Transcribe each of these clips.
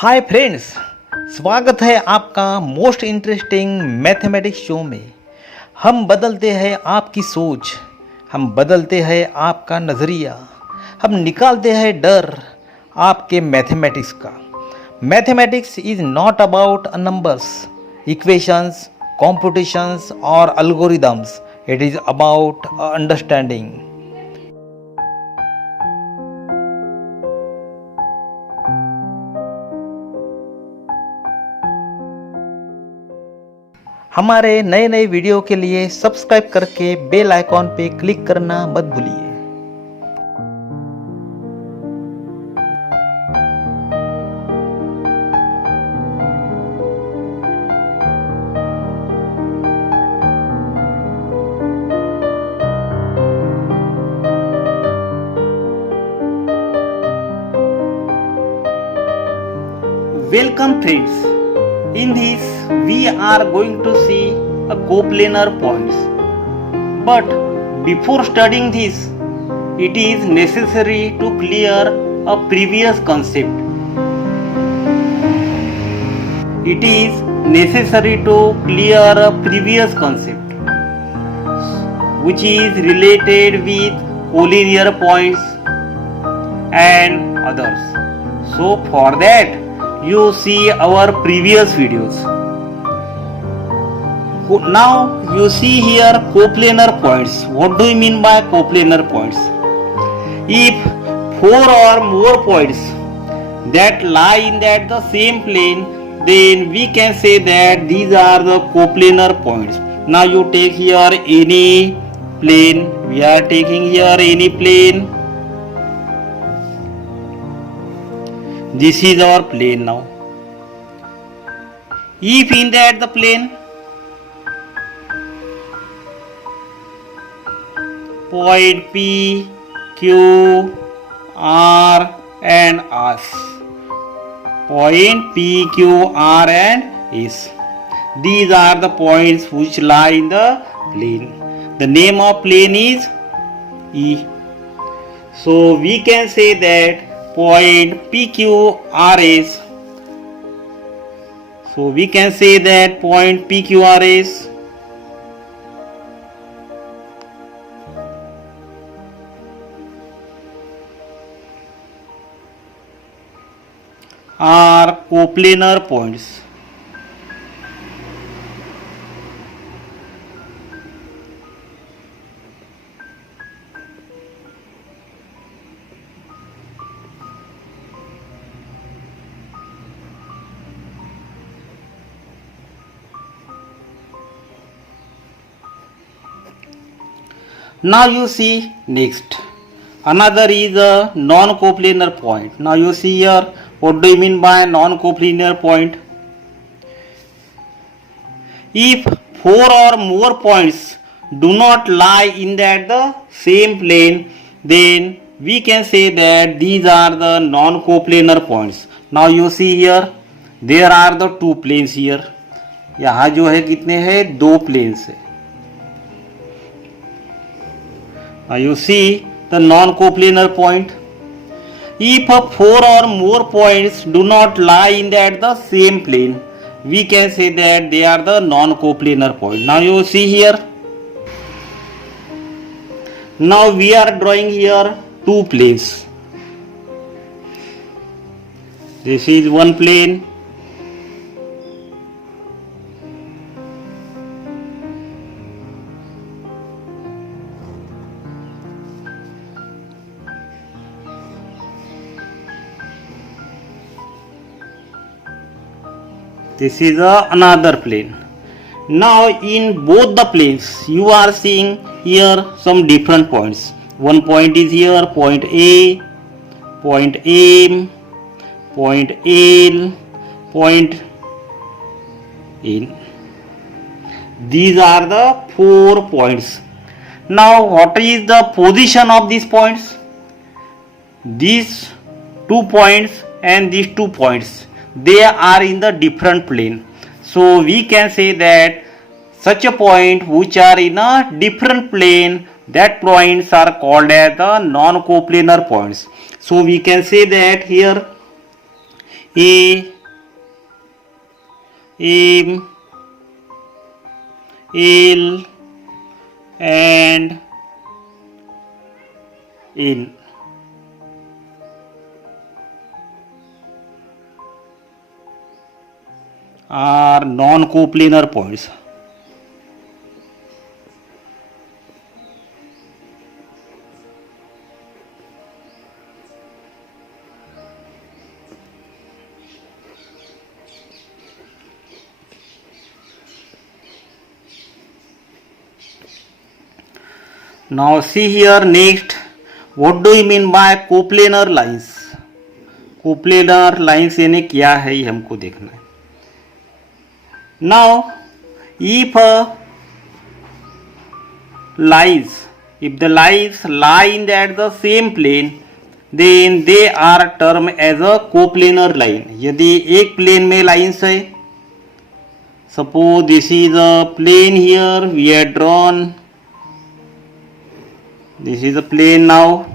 Hi friends, स्वागत है आपका मोस्ट इंटरेस्टिंग मैथमेटिक्स शो में। हम बदलते हैं आपकी सोच, हम बदलते हैं आपका नज़रिया, हम निकालते हैं डर आपके मैथमेटिक्स का। Mathematics is not about numbers, equations, competitions और algorithms. It is about understanding. हमारे नए नए वीडियो के लिए सब्सक्राइब करके बेल आइकॉन पे क्लिक करना मत भूलिए। Welcome friends. In this we are going to see a coplanar points. But before studying this, it is necessary to clear a previous concept. It is necessary to clear a previous concept which is related with collinear points and others. So for that you see our previous videos. Now you see here coplanar points. What do you mean by coplanar points? If four or more points that lie in the same plane, then we can say that these are the coplanar points. Now you take here any plane. We are taking here any plane. This is our plane now. If in that the plane point P, Q, R and S, point P, Q, R and S, these are the points which lie in the plane. The name of plane is E. So we can say that point PQRS. So we can say that point PQRS are coplanar points. Now you see next, another is a non-coplanar point. Now you see here, what do you mean by non-coplanar point? If four or more points do not lie in the same plane, then we can say that these are the non-coplanar points. Now you see here, there are the two planes here. यहाँ जो है कितने हैं, दो planes है. Now you see the non-coplanar point. If four or more points do not lie in the same plane, we can say that they are the non-coplanar point. Now you see here. Now we are drawing here two planes. This is one plane. This is another plane. Now in both the planes you are seeing here some different points. One point is here, point A, point M, point L, point N. These are the 4 points. Now what is the position of these points? These 2 points and these 2 points, they are in the different plane. So we can say that such a point which are in a different plane, that points are called as the non-coplanar points. So we can say that here A, M, L and N are non-coplanar points. Now see here next, what do you mean by coplanar lines? Coplanar lines यानी क्या है ये हमको देखना है. Now if if the lines lie in at the same plane, then they are termed as a coplanar line. यदि एक plane में लाइन्स है, suppose this is a plane here, we have drawn. This is a plane now.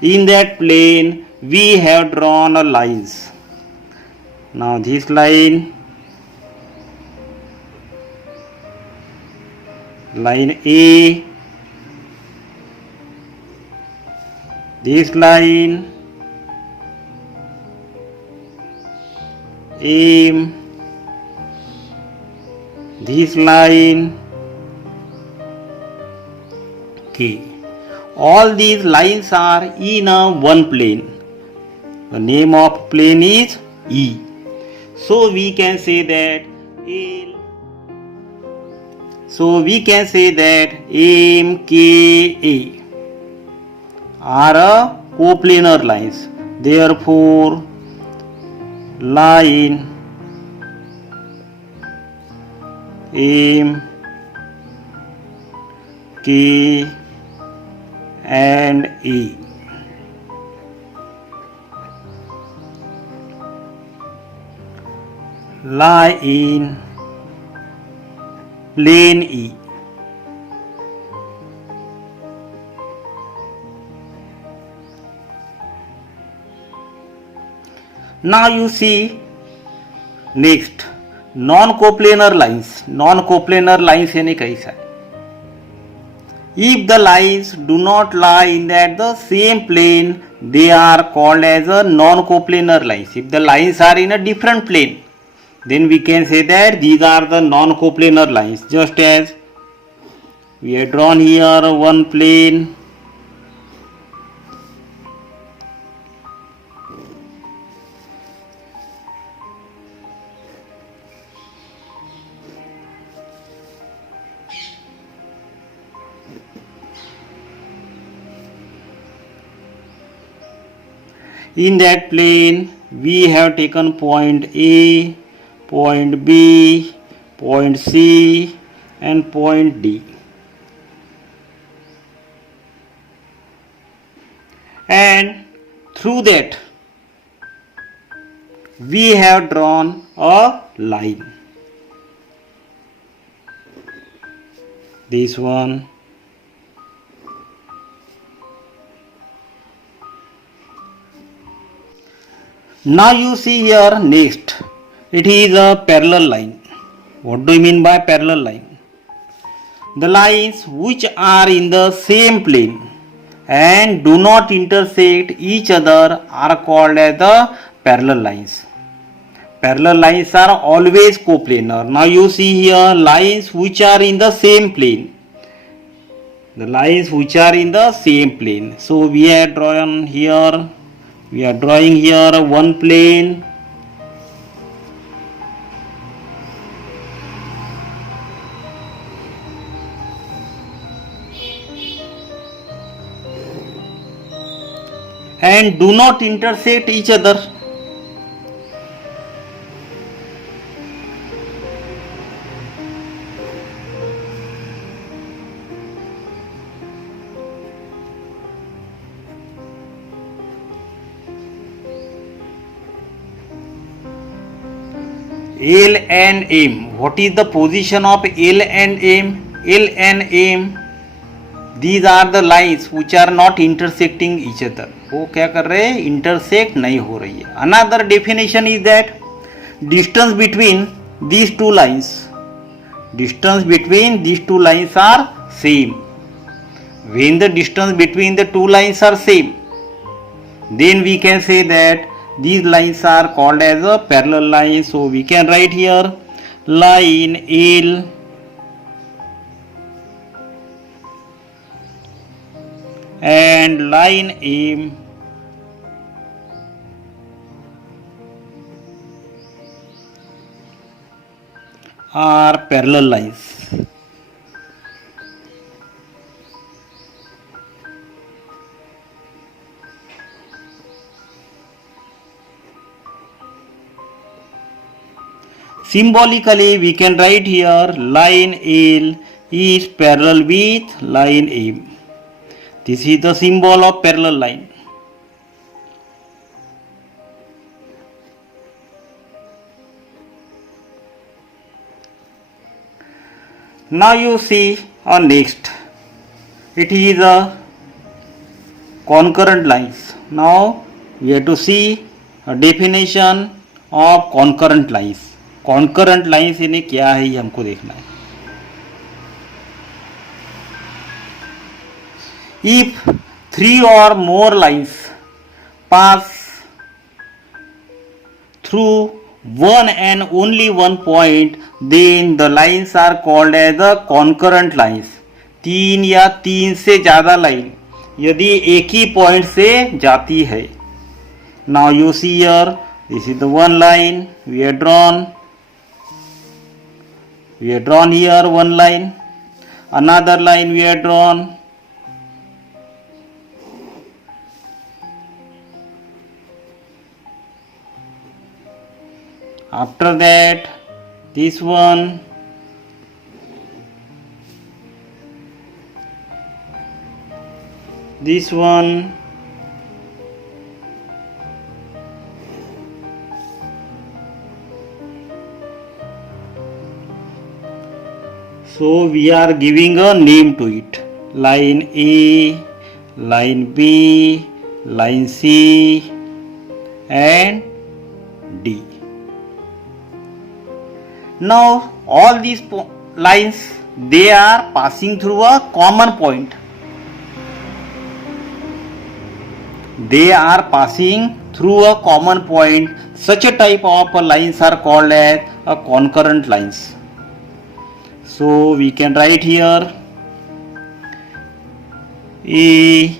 In that plane we have drawn a lines. Now this line A, this line M, this line K. All these lines are in a one plane. The name of plane is E. So we can say that M, K, A are a coplanar lines. Therefore, line M, K and A lie in plane E. Now you see next non-coplanar lines. Non-coplanar lines यानी कैसा है? If the lines do not lie in at the same plane, they are called as a non-coplanar lines. If the lines are in a different plane, then we can say that these are the non-coplanar lines. Just as we have drawn here one plane, in that plane we have taken point A, point B, point C and point D, and through that we have drawn a line. This one, now you see here next, it is a parallel line. What do you mean by parallel line? The lines which are in the same plane and do not intersect each other are called as the parallel lines. Parallel lines are always coplanar. Now you see here lines which are in the same plane. The lines which are in the same plane. So we are drawing here one plane, and do not intersect each other. L and M. What is the position of L and M? L and M, these are the lines which are not intersecting each other, वो क्या कर रहे हैं, intersect नहीं हो रही है. Another definition is that distance between these two lines, distance between these two lines are same. When the distance between the two lines are same, then we can say that these lines are called as a parallel line. So we can write here line L and line M are parallel lines. Symbolically we can write here line L is parallel with line M. This is the symbol of parallel line. Now you see on next, it is a concurrent lines. Now we have to see a definition of concurrent lines. concurrent lines यानी क्या है ये हमको देखना है. If three or more lines pass through one and only one point, then the lines are called as the concurrent lines. तीन या तीन से ज़्यादा लाइन यदि एक ही पॉइंट से जाती है. Now you see here, this is the one line we have drawn. We have drawn here one line, another line we have drawn. After that, this one, this one, so we are giving a name to it. Line A, line B, line C and D. Now all these lines, they are passing through a common point. They are passing through a common point. Such a type of lines are called as a concurrent lines. So we can write here A,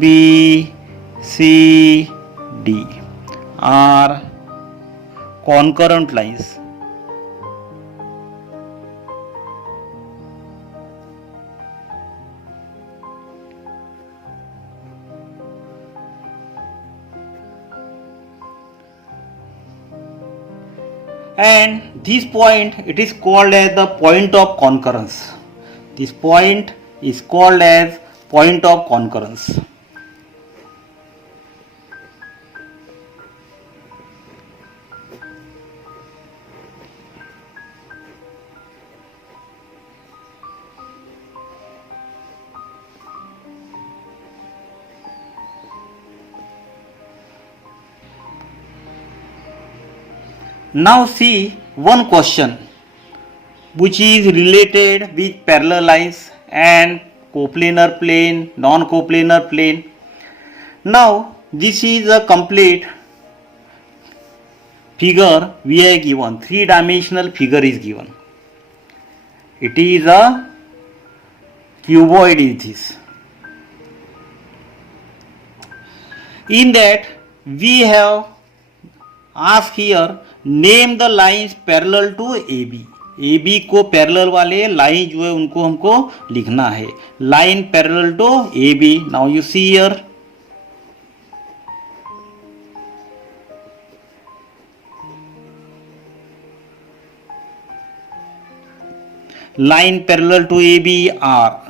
B, C, D are concurrent lines. And this point, it is called as the point of concurrence. This point is called as point of concurrence. Now see one question which is related with parallel lines and coplanar plane, non-coplanar plane. Now this is a complete figure we have given, three-dimensional figure is given. It is a cuboid is this. In that we have asked here, name the lines parallel to A B. A B को parallel वाले line जो है उनको हमको लिखना है. Line parallel to A B. Now you see here, line parallel to AB are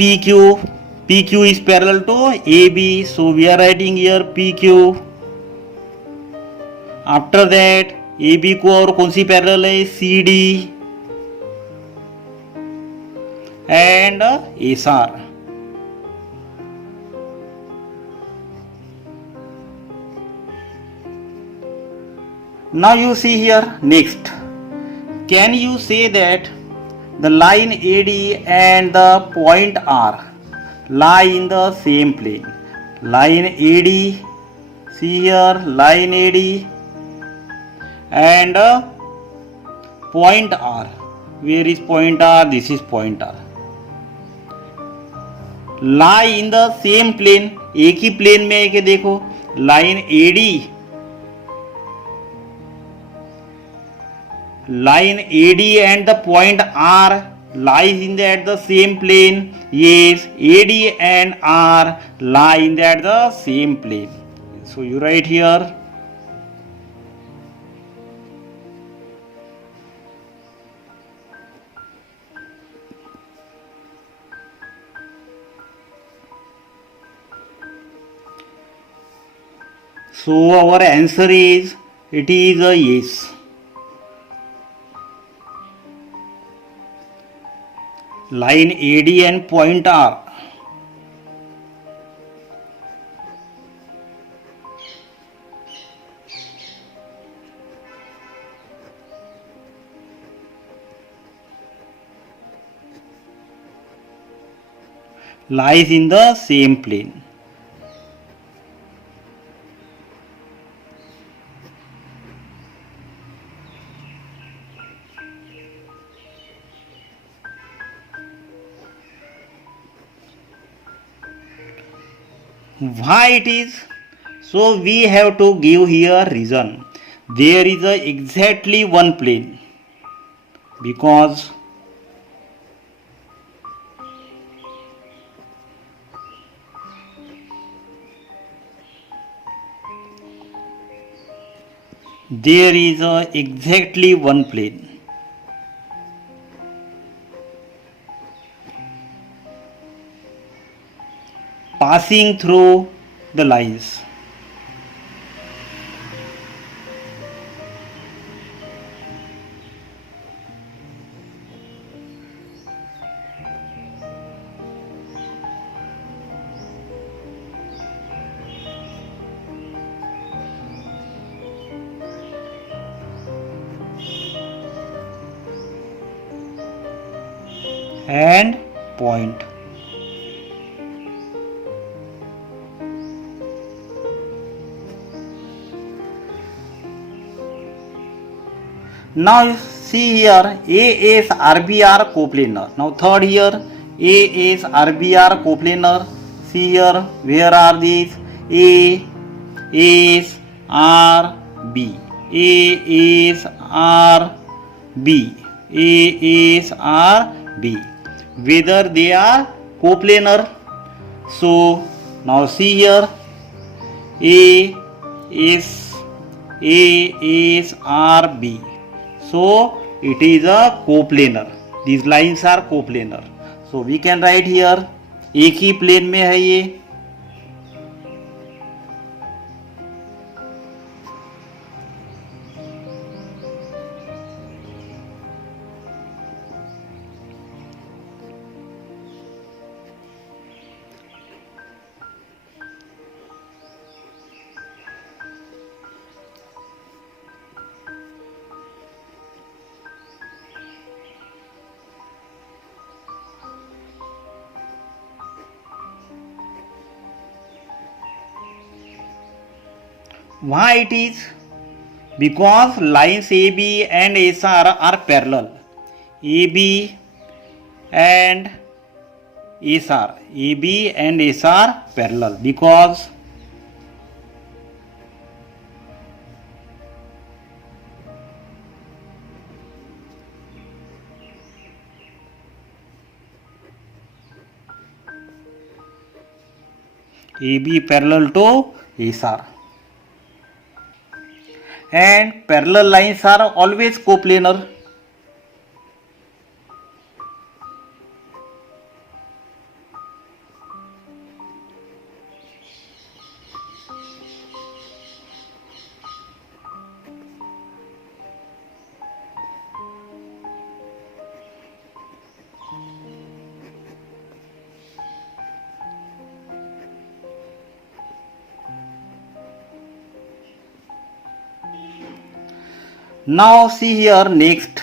PQ. PQ is parallel to AB, so we are writing here PQ. After that AB को और कौन सी पैरेलल है, CD and SR. Now you see here next, can you say that the line AD and the point R lie in the same plane? Line AD, see here, line AD and point R. Where is point R? This is point R. Lie in the same plane. एक ही plane में है कि देखो, line AD and the point R lies in that the same plane. Yes, AD and R lie in that the same plane. So you write here. So our answer is, it is a yes. Line AD and point R lies in the same plane. Why it is? So we have to give here reason. There is a exactly one plane, because there is a exactly one plane. Passing through the lines. And point. Now see here, AS RBR coplanar. Now third here, AS RBR coplanar. See here, where are these? A, S, R, B. A, S, R, B. A, S, R, B. Whether they are coplanar. So now see here, A, S, R, B. So it is a coplanar. These lines are coplanar. So we can write here, एक ही plane में है ये. Why it is? Because lines AB and SR are parallel. AB and SR. AB and SR parallel. Because AB parallel to SR. And parallel lines are always coplanar. Now see here next.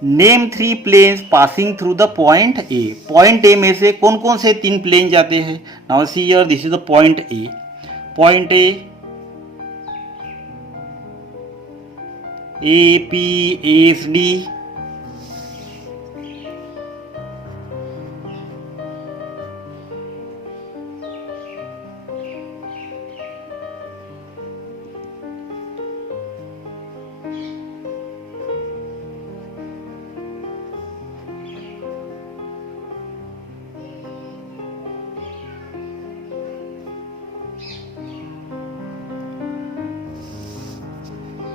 Name 3 planes passing through the point A. Point A में से कौन कौन से 3 plane जाते हैं? Now see here, this is the point A. Point A, AP, ASD.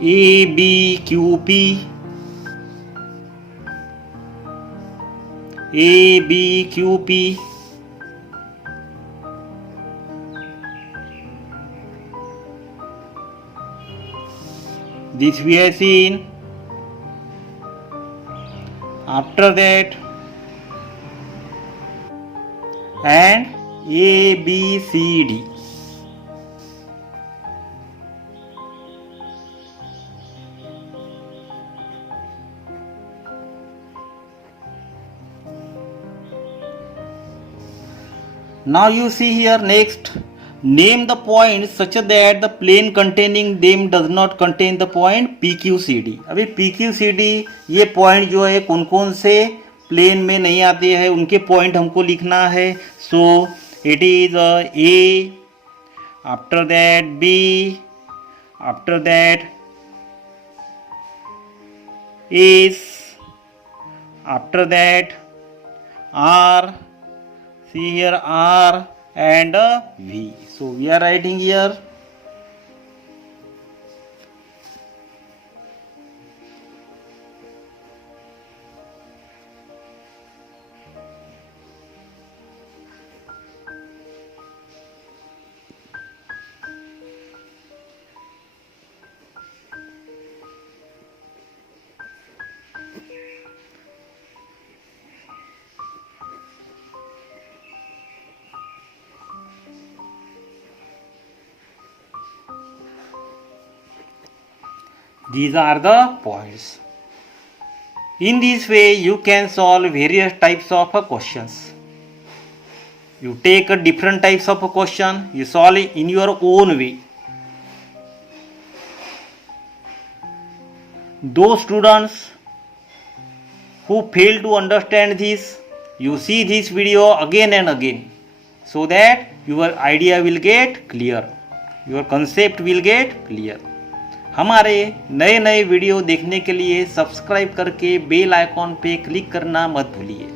ABQP, ABQP, this we have seen. After that, and ABCD. Now you see here next, name the points such that the plane containing them does not contain the point PQCD. अभी PQCD ये point जो है कौन कौन से plane में नहीं आते हैं उनके पॉइंट हमको लिखना है. So it is A, after that B, after that S, after that R. See here R and V. So we are writing here. These are the points. In this way you can solve various types of questions. You take a different types of a question, you solve it in your own way. Those students who fail to understand this, you see this video again and again so that your idea will get clear, your concept will get clear. हमारे नए नए video देखने के लिए subscribe करके bell icon पे click करना मत भूलिए.